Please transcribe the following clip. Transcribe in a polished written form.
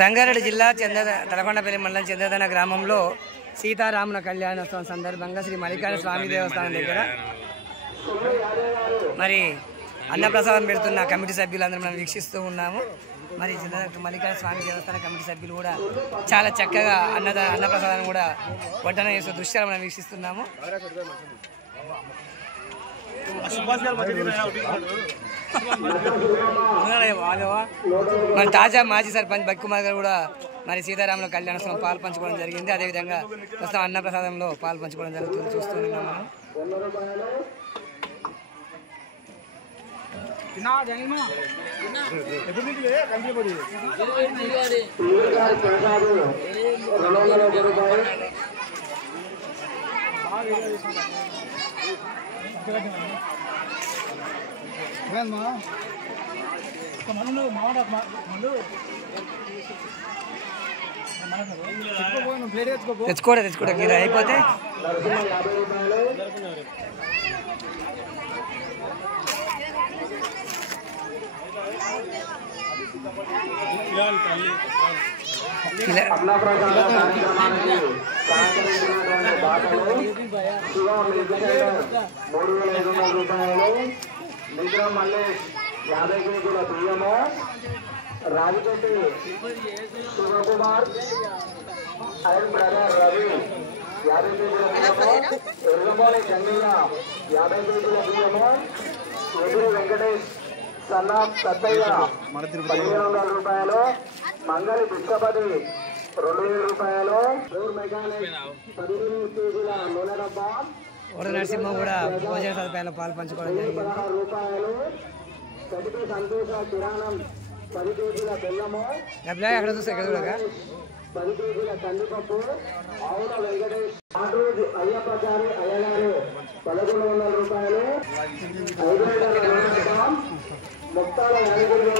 రంగారెడ్డి జిల్లా తలకొండపల్లి మండలం చంద్రదన గ్రామంలో సీతారాముల కళ్యాణోత్సవం సందర్భంగా శ్రీ మల్లికార్జున స్వామి దేవస్థానం దగ్గర మరి అన్నప్రసాదం పెడుతున్న కమిటీ సభ్యులందరూ మనం వీక్షిస్తూ ఉన్నాము. మరి మల్లికార్జున స్వామి దేవస్థాన కమిటీ సభ్యులు కూడా చాలా చక్కగా అన్నప్రసాదాన్ని కూడా వడ్డన చేసే దృశ్యాలు మనం వీక్షిస్తున్నాము. మరి తాజా మాజీ సర్పంచ్ బక్కుమార్ గారు కూడా మరి సీతారాముల కళ్యాణోత్సవం పాలు పంచుకోవడం జరిగింది. అదేవిధంగా ప్రస్తుతం అన్నప్రసాదంలో పాలు పంచుకోవడం జరుగుతుంది, చూస్తున్నాం మనం. తెచ్చుకోడా గిరా అయిపోతే రాజకోటి శివకుమార్ అండ్ బ్రదర్ రవి 50 కేజీల బియ్యము, ఎర్రమోని చంద్రయ్య 50 కేజీల బియ్యము, ఎదురు వెంకటేష్ సన్నా సత్తయ్య 1500 రూపాయలు, మంగళి బిచ్చపతి 2000 రూపాయలు, మెకానిక్ 15 కేజీల నూనె డబ్బా, నరసింహ కూడా భోజన సదుపాయాలు పాలు పంచుకోవడం జరిగింది. రూపాయలు, కటికి సంతోష కిరాణం 10 కేజీల బెల్లము, అక్కడ చూస్తే 10 కేజీల కందిపప్పు, ఆవుల వెంకటేష్ ఆటోజు అయ్యప్పచారి అయ్యగారు 1100 రూపాయలు, 500 ముక్తాల యాదగిరి